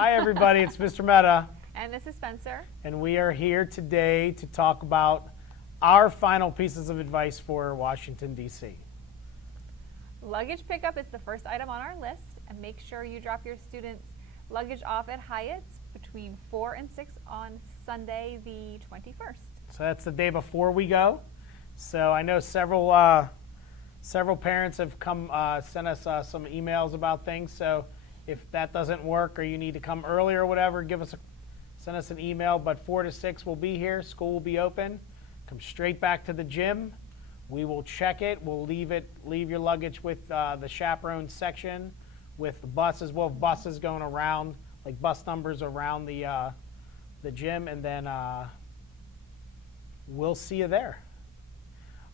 Hi, everybody. It's Mr. Mehta. And this is Spencer. And we are here today to talk about our final pieces of advice for Washington, D.C. Luggage pickup is the first item on our list, and make sure you drop your students' luggage off at Hyatts between 4 and 6 on Sunday, the 21st. So that's the day before we go. So I know several parents have come sent us some emails about things. So if that doesn't work or you need to come early or whatever, send us an email. But 4 to 6 we'll be here. School will be open. Come straight back to the gym. We will check it. We'll leave your luggage with the chaperone section with the buses. We'll have buses going around, like bus numbers around the gym, and then we'll see you there.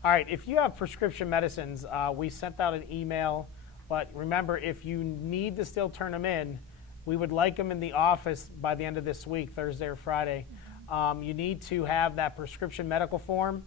All right, if you have prescription medicines, we sent out an email, but remember, if you need to still turn them in, we would like them in the office by the end of this week, Thursday or Friday. You need to have that prescription medical form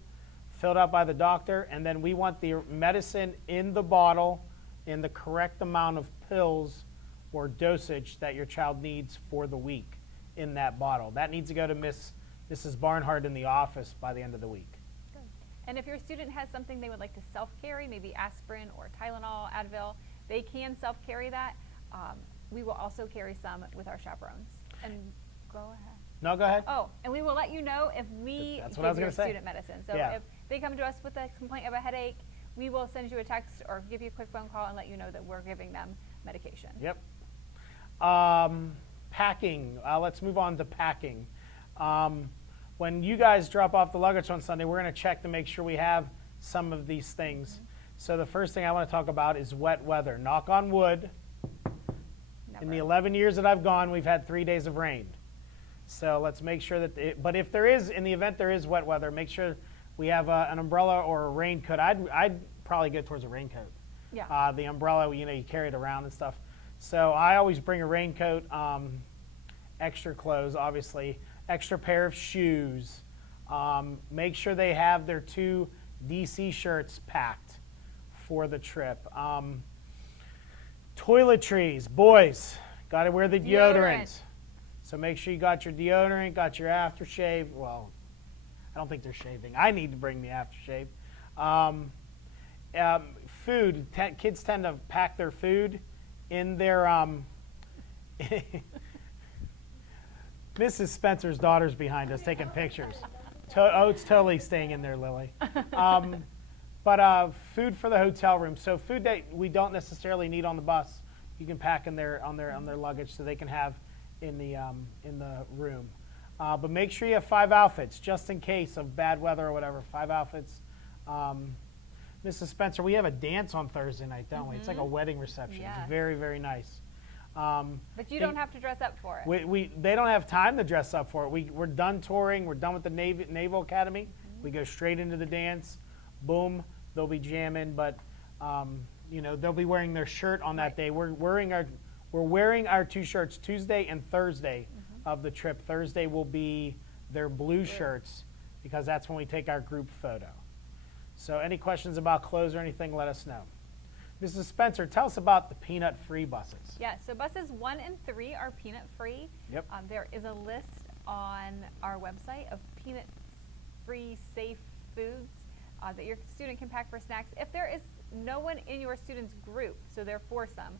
filled out by the doctor, and then we want the medicine in the bottle in the correct amount of pills or dosage that your child needs for the week in that bottle. That needs to go to Mrs. Barnhart in the office by the end of the week. Good. And if your student has something they would like to self-carry, maybe aspirin or Tylenol, Advil, they can self-carry that. We will also carry some with our chaperones. And go ahead. No, go ahead. Oh, and we will let you know if we That's what I was give your gonna say. student medicine. So Yeah. if they come to us with a complaint of a headache, we will send you a text or give you a quick phone call and let you know that we're giving them medication. Yep. Packing. Let's move on to packing. When you guys drop off the luggage on Sunday, we're going to check to make sure we have some of these things. Mm-hmm. So the first thing I want to talk about is wet weather. Knock on wood. Never. In the 11 years that I've gone, we've had 3 days of rain. So let's make sure that, but if there is, in the event there is wet weather, make sure we have an umbrella or a raincoat. I'd probably go towards a raincoat. Yeah. The umbrella, you carry it around and stuff. So I always bring a raincoat, extra clothes, obviously, extra pair of shoes. Make sure they have their 2 DC shirts packed for the trip. Toiletries, boys, got to wear the deodorant. So make sure you got your deodorant, got your aftershave. Well, I don't think they're shaving. I need to bring the aftershave. Food. Kids tend to pack their food in their Mrs. Spencer's daughter's behind us taking pictures. It's totally staying in there, Lily. But food for the hotel room. So food that we don't necessarily need on the bus, you can pack on their luggage so they can have in the room. But make sure you have 5 outfits just in case of bad weather or whatever. 5 outfits. Mrs. Spencer, we have a dance on Thursday night, don't we? It's like a wedding reception. Yes. It's very, very nice. But you don't have to dress up for it. They don't have time to dress up for it. We're done touring. We're done with the Naval Academy. Mm-hmm. We go straight into the dance. Boom. They'll be jamming, but they'll be wearing their shirt on that day. We're wearing our 2 shirts Tuesday and Thursday of the trip. Thursday will be their blue shirts because that's when we take our group photo. So any questions about clothes or anything, let us know. Mrs. Spencer, tell us about the peanut-free buses. Yeah, so buses 1 and 3 are peanut-free. Yep. There is a list on our website of peanut-free safe foods that your student can pack for snacks. If there is no one in your student's group, so they're foursome,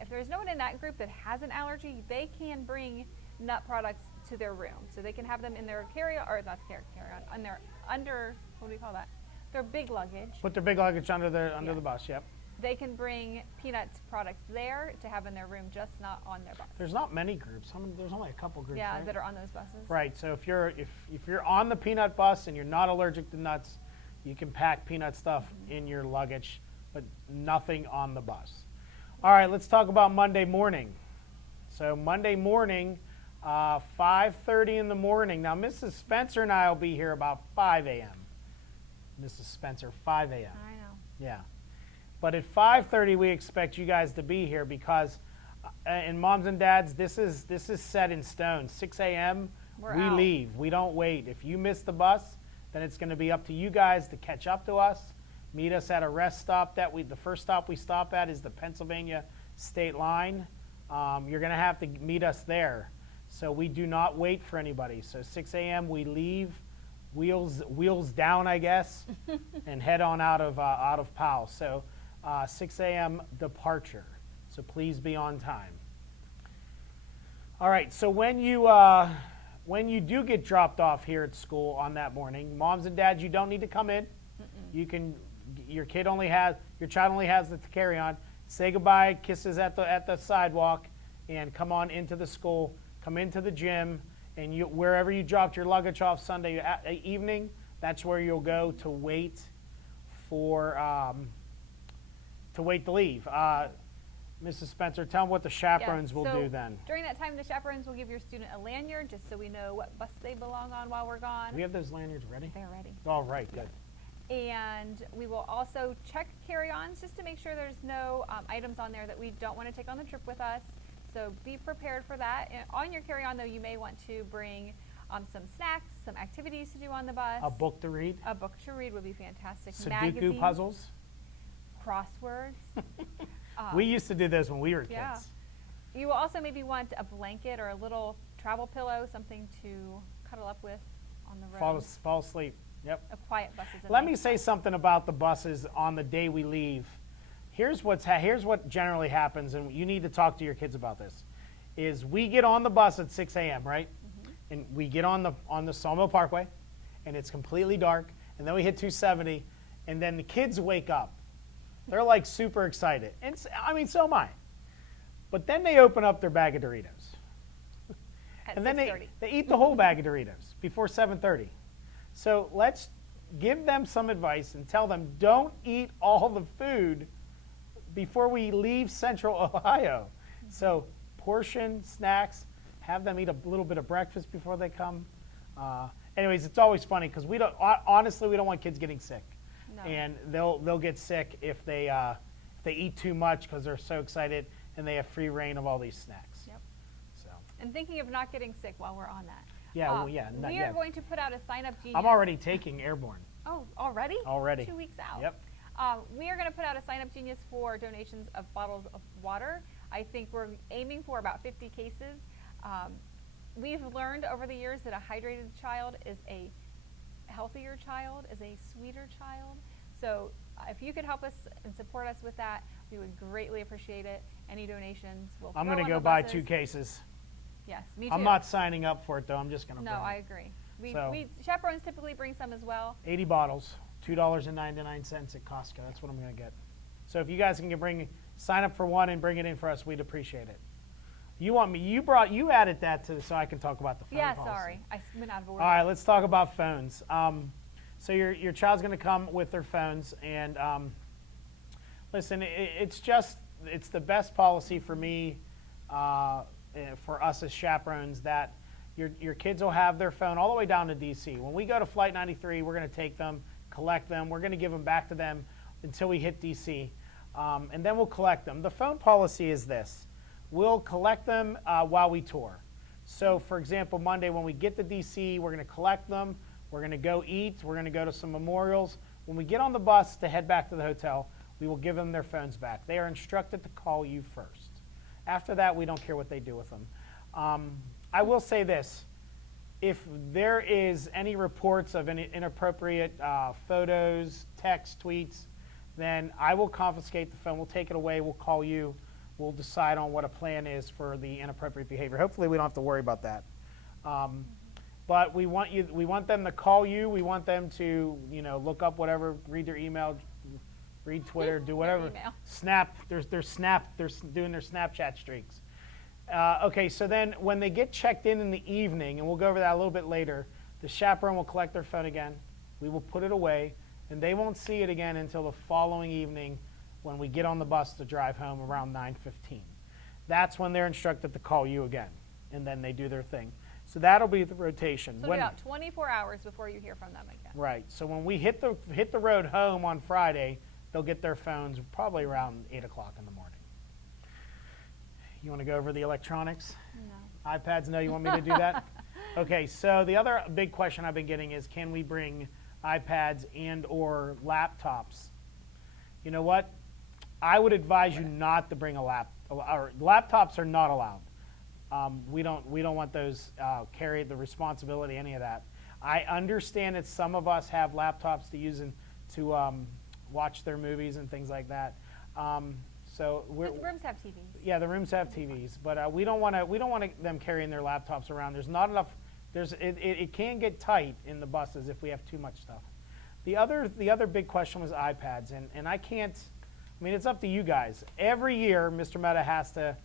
if there's no one in that group that has an allergy, they can bring nut products to their room. So they can have them in their carry-on, or not carry-on, on their what do you call that? Their big luggage. Put their big luggage under the bus, yep. They can bring peanut products there to have in their room, just not on their bus. There's not many groups. There's only a couple groups, Yeah, right? that are on those buses. Right, so if you're on the peanut bus and you're not allergic to nuts, you can pack peanut stuff in your luggage, but nothing on the bus. All right, let's talk about Monday morning. So Monday morning, 5:30 in the morning. Now, Mrs. Spencer and I will be here about 5 a.m. Mrs. Spencer, 5 a.m. I know. Yeah. But at 5:30, we expect you guys to be here because, and moms and dads, this is set in stone. 6 a.m., we out. leave. We don't wait. If you miss the bus, then it's going to be up to you guys to catch up to us. Meet us at a rest stop. The first stop we stop at is the Pennsylvania state line. you're going to have to meet us there. So we do not wait for anybody. So 6 a.m. we leave, wheels down, I guess, and head on out of Powell. So 6 a.m. departure. So please be on time. All right. So when you do get dropped off here at school on that morning, moms and dads, you don't need to come in. You can. Your child only has the carry-on. Say goodbye, kisses at the sidewalk, and come on into the school. Come into the gym, and wherever you dropped your luggage off Sunday evening, that's where you'll go to wait to leave. Mrs. Spencer, tell them what the chaperones will do then. During that time, the chaperones will give your student a lanyard just so we know what bus they belong on while we're gone. Do we have those lanyards ready? They're ready. All right, good. And we will also check carry-ons just to make sure there's no items on there that we don't want to take on the trip with us. So be prepared for that. And on your carry-on, though, you may want to bring some snacks, some activities to do on the bus. A book to read. A book to read would be fantastic. Sudoku Magazines, puzzles. crosswords. We used to do those when we were kids. Yeah. You will also maybe want a blanket or a little travel pillow, something to cuddle up with on the road. Fall asleep. Yep. A quiet bus is Let me say something about the buses on the day we leave. Here's what generally happens, and you need to talk to your kids about this, is we get on the bus at 6 a.m., right? And we get on the Sawmill Parkway, and it's completely dark, and then we hit 270, and then the kids wake up. They're like super excited. And so am I. But then they open up their bag of Doritos. And then they eat the whole bag of Doritos before 7:30. So let's give them some advice and tell them don't eat all the food before we leave Central Ohio. So portion snacks, have them eat a little bit of breakfast before they come. Anyways, it's always funny because we don't want kids getting sick. No. And they'll get sick if they eat too much because they're so excited and they have free reign of all these snacks. Yep. So. And thinking of not getting sick while we're on that. Yeah, we are going to put out a sign-up genius. I'm already taking Airborne. Oh, already? Already. 2 weeks out. Yep. We are going to put out a sign-up genius for donations of bottles of water. I think we're aiming for about 50 cases. We've learned over the years that a hydrated child is a healthier child, is a sweeter child. So if you could help us and support us with that, we would greatly appreciate it. Any donations will I'm going to go buy 2 cases. Yes, me too. I'm not signing up for it, though. I'm just going to No, bring I it. agree. So- Chaperones typically bring some as well. 80 bottles, $2.99 at Costco. That's what I'm going to get. So if you guys can sign up for one and bring it in for us, we'd appreciate it. You added that so I can talk about the phone Yeah, policy. sorry. I went out of order. All right, let's talk about phones. So your child's going to come with their phones, and listen, it's the best policy for me, for us as chaperones, that your kids will have their phone all the way down to DC. When we go to Flight 93, we're going to take them, collect them. We're going to give them back to them until we hit DC, and then we'll collect them. The phone policy is this. We'll collect them while we tour. So, for example, Monday when we get to DC, we're going to collect them. We're going to go eat. We're going to go to some memorials. When we get on the bus to head back to the hotel, we will give them their phones back. They are instructed to call you first. After that, we don't care what they do with them. I will say this. If there is any reports of any inappropriate photos, texts, tweets, then I will confiscate the phone. We'll take it away. We'll call you. We'll decide on what a plan is for the inappropriate behavior. Hopefully, we don't have to worry about that. But we want them to call you. We want them to, look up whatever, read their email, read Twitter, do whatever. Snap. They're doing their Snapchat streaks. Okay, so then when they get checked in the evening, and we'll go over that a little bit later, the chaperone will collect their phone again. We will put it away, and they won't see it again until the following evening when we get on the bus to drive home around 9:15. That's when they're instructed to call you again, and then they do their thing. So that'll be the rotation. So about 24 hours before you hear from them again. Right. So when we hit the road home on Friday, they'll get their phones probably around 8 o'clock in the morning. You want to go over the electronics? No. iPads? No, you want me to do that? Okay, so the other big question I've been getting is, can we bring iPads and or laptops? You know what? I would advise you not to bring a Our laptops are not allowed. We don't want those carry the responsibility, any of that. I understand that some of us have laptops to use to watch their movies and things like that. So But the rooms have TVs. yeah, the rooms have TVs, but we don't want them carrying their laptops around. There's not enough. It can get tight in the buses if we have too much stuff. The other big question was iPads, and I can't. I mean, it's up to you guys. Every year, Mr. Meta has to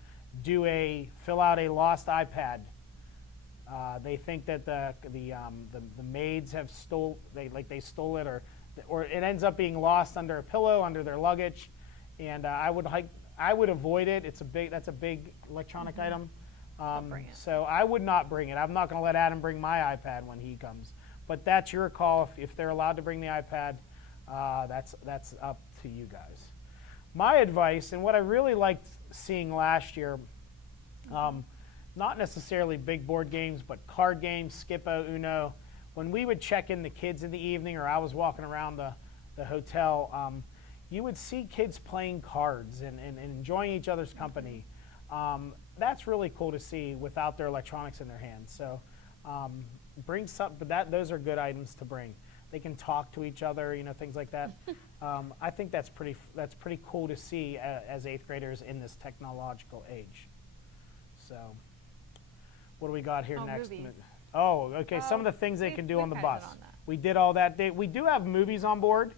fill out a lost iPad. They think that the maids have stole it, or it ends up being lost under a pillow under their luggage, and I would avoid it. That's a big electronic item. Bring it. So I would not bring it. I'm not going to let Adam bring my iPad when he comes. But that's your call. If they're allowed to bring the iPad, that's up to you guys. My advice, and what I really liked seeing last year, not necessarily big board games, but card games, Skip-O, Uno. When we would check in the kids in the evening, or I was walking around the hotel, you would see kids playing cards and enjoying each other's company. That's really cool to see without their electronics in their hands. So bring some, but those are good items to bring. They can talk to each other, things like that. I think that's pretty cool to see as 8th graders in this technological age. So what do we got here next? Movies. Oh, okay. Some of the things they can do on the bus. On that. We did all that. We do have movies on board.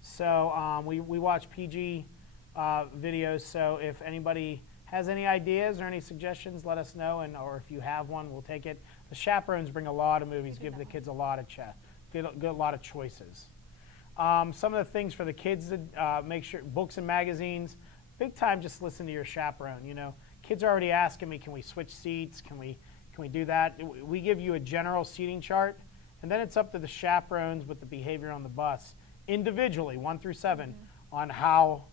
So we watch PG videos. So if anybody has any ideas or any suggestions, let us know, or if you have one, we'll take it. The chaperones bring a lot of movies, give the kids a lot of choices. Some of the things for the kids to make sure, books and magazines, big time just listen to your chaperone. Kids are already asking me, can we switch seats? Can we do that? We give you a general seating chart, and then it's up to the chaperones with the behavior on the bus, individually, 1 through 7, on how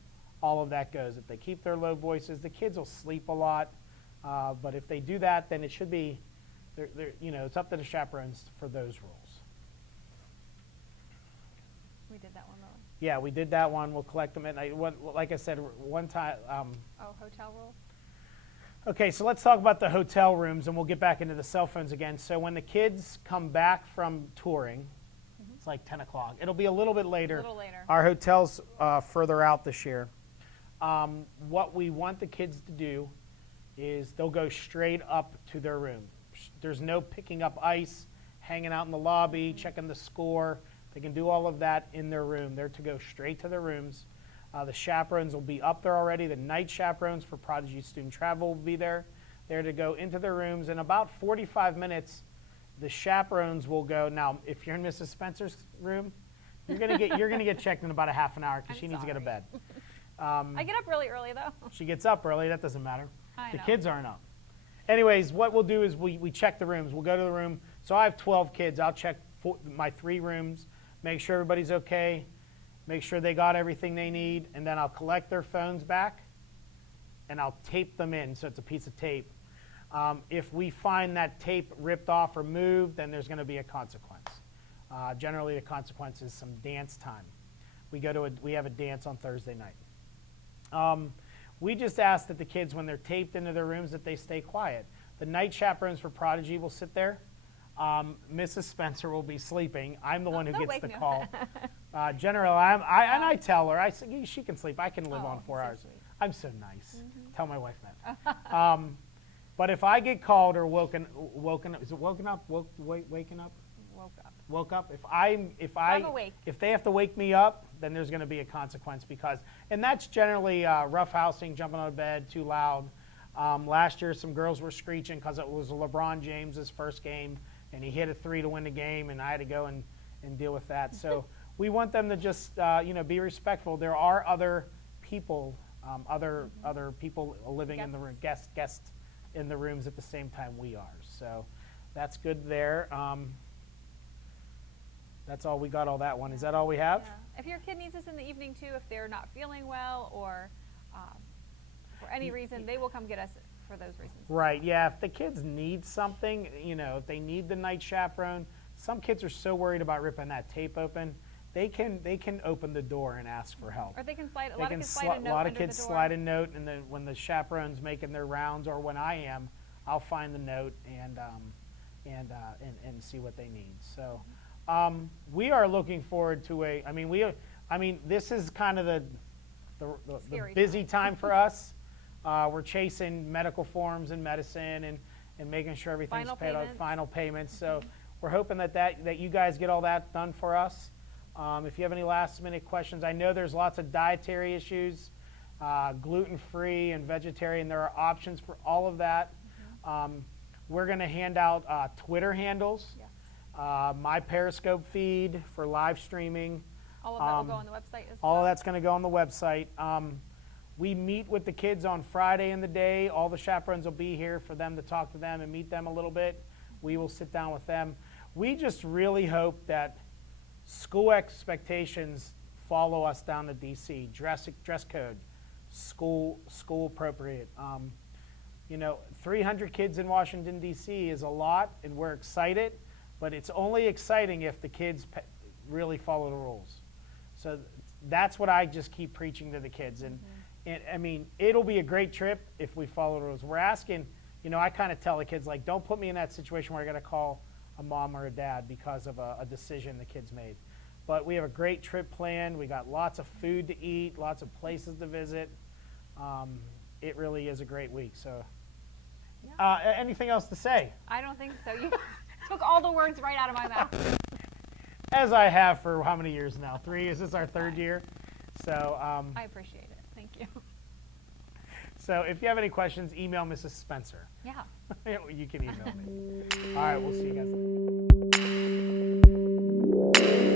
all of that goes. If they keep their low voices, the kids will sleep a lot. But if they do that, then it should be, it's up to the chaperones for those rules. We did that one, Lily. Yeah, we did that one. We'll collect them at night. Like I said, one time. Hotel rules? Okay, so let's talk about the hotel rooms, and we'll get back into the cell phones again. So when the kids come back from touring, it's like 10 o'clock. It'll be a little bit later. A little later. Our hotel's further out this year. What we want the kids to do is they'll go straight up to their room. There's no picking up ice, hanging out in the lobby, checking the score. They can do all of that in their room. They're to go straight to their rooms. The chaperones will be up there already. The night chaperones for Prodigy Student Travel will be there. They're to go into their rooms. In about 45 minutes, the chaperones will go. Now, if you're in Mrs. Spencer's room, you're gonna get checked in about a half an hour because she needs to go to bed. I get up really early, though. She gets up early. That doesn't matter. I The know. kids aren't up. Anyways, what we'll do is we check the rooms. We'll go to the room. So I have 12 kids. I'll check my 3 rooms, make sure everybody's okay, make sure they got everything they need, and then I'll collect their phones back, and I'll tape them in, so it's a piece of tape. If we find that tape ripped off or moved, then there's going to be a consequence. Generally, the consequence is some dance time. We have a dance on Thursday night. We just ask that the kids, when they're taped into their rooms, that they stay quiet. The night chaperones for Prodigy will sit there. Mrs. Spencer will be sleeping. I'm the one who gets the call. Generally, I tell her, I say, she can sleep. I can live on 4 hours. Sweet. I'm so nice. Tell my wife that. But if I get called or woken up, is it woken up? Waking up? Woke up. I'm awake. If they have to wake me up, then there's going to be a consequence and that's generally roughhousing, jumping out of bed, too loud. Last year, some girls were screeching because it was LeBron James's first game, and he hit a 3 to win the game, and I had to go and deal with that. So we want them to just be respectful. There are other people, other people living in the room, guests in the rooms at the same time we are. So that's good there. That's all we got. All that one. Is that all we have? Yeah. If your kid needs us in the evening too, if they're not feeling well or for any reason, they will come get us for those reasons. Right. Yeah. If the kids need something, if they need the night chaperone, some kids are so worried about ripping that tape open, they can open the door and ask for help. Or they can slide, a They lot can of kids slide a note lot under of kids the door. slide a note, and then when the chaperone's making their rounds, or when I am, I'll find the note and see what they need. So we are looking forward to this is kind of the Scary busy time for us. We're chasing medical forms and medicine and making sure everything's Final paid out, payments. final payments. So we're hoping that you guys get all that done for us. If you have any last minute questions, I know there's lots of dietary issues, gluten-free and vegetarian. There are options for all of that. We're going to hand out Twitter handles, Yes. my Periscope feed for live streaming. All of that will go on the website as well. All of that's going to go on the website. We meet with the kids on Friday in the day. All the chaperones will be here for them to talk to them and meet them a little bit. We will sit down with them. We just really hope that school expectations follow us down to DC. Dress code, school appropriate. 300 kids in Washington, D.C. is a lot, and we're excited, but it's only exciting if the kids really follow the rules. So that's what I just keep preaching to the kids. And it'll be a great trip if we follow the rules. We're asking, I kind of tell the kids, like, don't put me in that situation where I got to call a mom or a dad because of a decision the kids made. But we have a great trip planned. We got lots of food to eat, lots of places to visit. It really is a great week. So anything else to say? I don't think so. You took all the words right out of my mouth. As I have for how many years now? 3 years? This is our third year. So I appreciate it. Thank you. So if you have any questions, email Mrs. Spencer. Yeah. You can email me. All right, we'll see you guys later.